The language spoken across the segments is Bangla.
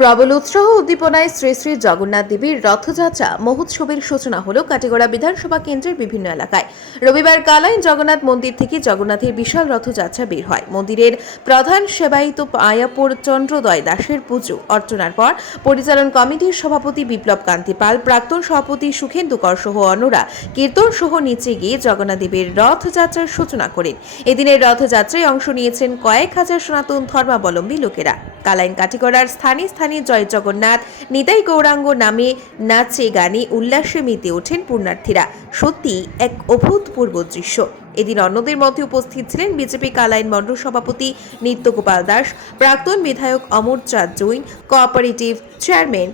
প্রবল উৎসাহ উদ্দীপনায় শ্রী শ্রী জগন্নাথ দেবীর রথযাত্রা মহোৎসবের সূচনা হলো কাটিগড়া বিধানসভা কেন্দ্রের বিভিন্ন এলাকায়। রবিবার কালাইন জগন্নাথ মন্দির থেকে জগন্নাথের বিশাল রথযাত্রা বের হয়। মন্দিরের প্রধান সেবায়িত আয়াপুর চন্দ্রোদয় দাসের পুজো অর্চনার পর পরিচালন কমিটির সভাপতি বিপ্লব কান্তি পাল, প্রাক্তন সভাপতি সুখেন্দু কর সহ অন্যরা কীর্তন সহ নিচে গিয়ে জগন্নাথ দেবের রথযাত্রার সূচনা করেন। এদিনের রথযাত্রায় অংশ নিয়েছেন কয়েক হাজার সনাতন ধর্মাবলম্বী লোকেরা। কালাইন কাটিগড়ার স্থানীয় জয় জগন্নাথ নিতাই গৌরাঙ্গ নামে নাচে গানে উল্লাসে মেতে ওঠেন পুণ্যার্থীরা। সত্যি এক অভূতপূর্ব দৃশ্য। এদিন অন্যদের মধ্যে উপস্থিত ছিলেন বিজেপি কালাইন মণ্ডল সভাপতি নিত্যগোপাল দাস, প্রাক্তন বিধায়ক অমর চাঁদ জৈন, কোঅপারেটিভ চেয়ারম্যান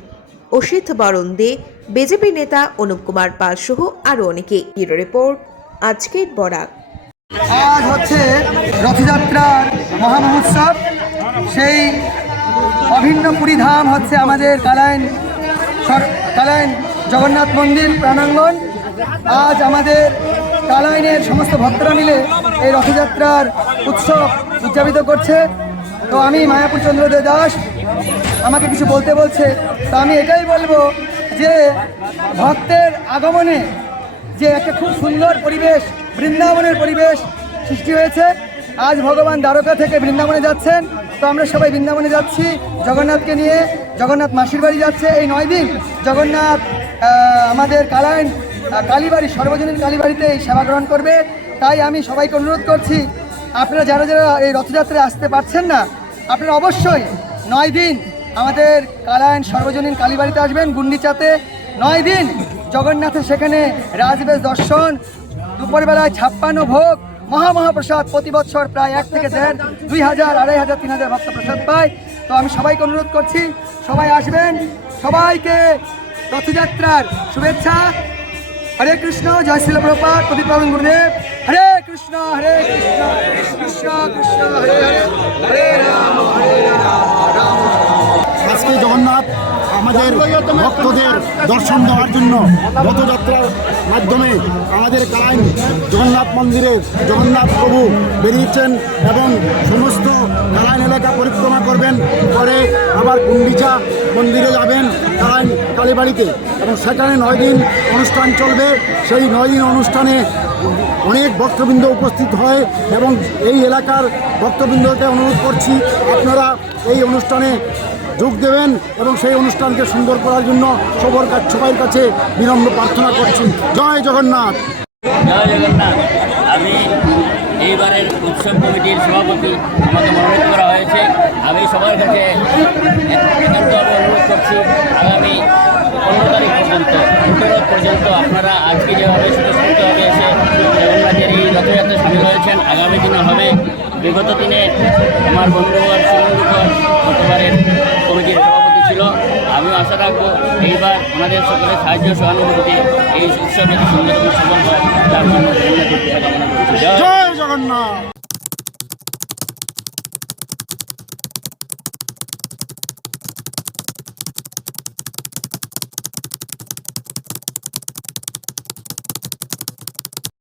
অসিত বরণ দে, বিজেপি নেতা অনুপ কুমার পাল সহ আরও অনেকে। ব্যুরো রিপোর্ট, আজকের বরাক। আজ হচ্ছে রথযাত্রার মহামহোৎসব। সেই অভিন্ন পুরী ধাম হচ্ছে আমাদের কালাইন জগন্নাথ মন্দির প্রাঙ্গণ। আজ আমাদের কালাইনের সমস্ত ভক্তরা মিলে এই রথযাত্রার উৎসব উদযাপিত করছে। তো আমি মায়াপুর চন্দ্রোদয় দাস, আমাকে কিছু বলতে বলছে, তো আমি এটাই বলবো যে ভক্তের আগমনে যে একটা খুব সুন্দর পরিবেশ, বৃন্দাবনের পরিবেশ সৃষ্টি হয়েছে। আজ ভগবান দ্বারকা থেকে বৃন্দাবনে যাচ্ছেন, তো আমরা সবাই বৃন্দাবনে যাচ্ছি জগন্নাথকে নিয়ে। জগন্নাথ মাসির বাড়ি যাচ্ছে। এই 9 দিন জগন্নাথ আমাদের কালাইন কালীবাড়ি, সর্বজনীন কালীবাড়িতে এই সেবা গ্রহণ করবে। তাই আমি সবাইকে অনুরোধ করছি, আপনারা যারা যারা এই রথযাত্রায় আসতে পারছেন না, আপনারা অবশ্যই 9 দিন আমাদের কালাইন সর্বজনীন কালীবাড়িতে আসবেন। গুন্ডিচাতে 9 দিন জগন্নাথের সেখানে রাজবেশ দর্শন, দুপুরবেলায় 56 ভোগ, মহাপ্রসাদ। প্রতি বছর প্রায় 1 থেকে 1.5, 2,000, 2,500, 3,000 ভক্ত প্রসাদ পায়। তো আমি সবাইকে অনুরোধ করছি, সবাই আসবেন। সবাইকে রথযাত্রার শুভেচ্ছা। হরে কৃষ্ণ, জয় শ্রীল প্রভুপাদ, প্রদীপ পাবন গুরুদেব। হরে কৃষ্ণ কৃষ্ণ কৃষ্ণ হরে হরে, হরে রাম রাম। আজকে জগন্নাথ আমাদের ভক্তদের দর্শন দেওয়ার জন্য রথযাত্রার মাধ্যমে আমাদের কালাইন জগন্নাথ মন্দিরে জগন্নাথ প্রভু বেরিয়েছেন এবং সমস্ত কালাইন এলাকা পরিক্রমা করবেন। পরে আবার গুন্ডিচা মন্দিরে যাবেন কালাইন কালীবাড়িতে, এবং সেখানে 9 দিন অনুষ্ঠান চলবে। সেই 9 দিন অনুষ্ঠানে অনেক ভক্তবৃন্দ উপস্থিত হয় এবং এই এলাকার ভক্তবৃন্দকে অনুরোধ করছি আপনারা এই অনুষ্ঠানে যোগ দেবেন এবং সেই অনুষ্ঠানকে সুন্দর করার জন্য সবার কাছে বিনম্র প্রার্থনা করছি। জয় জগন্নাথ। জয় জগন্নাথ। আমি এইবারের উৎসব কমিটির সভাপতি, আমাকে মনোনীত করা হয়েছে। আমি সবার কাছে একান্তভাবে অনুরোধ করছি, আগামী 15 তারিখ পর্যন্ত, 15 পর্যন্ত আপনারা আজকে যেভাবে স্বতঃস্ফূর্তভাবে এসে জগন্নাথের এই রথযাত্রা সামিল হয়েছেন, আগামী দিনে হবে। বিগত দিনে আমার বন্ধুবর সুখেন্দুকর গতবারের কমিটির সভাপতি ছিল। আমিও আশা রাখবো এইবার আমাদের সকলের সাহায্য সহানুভূতি এই উৎসবটি সুন্দর সফল হয়, তার জন্য জয় জগন্নাথ।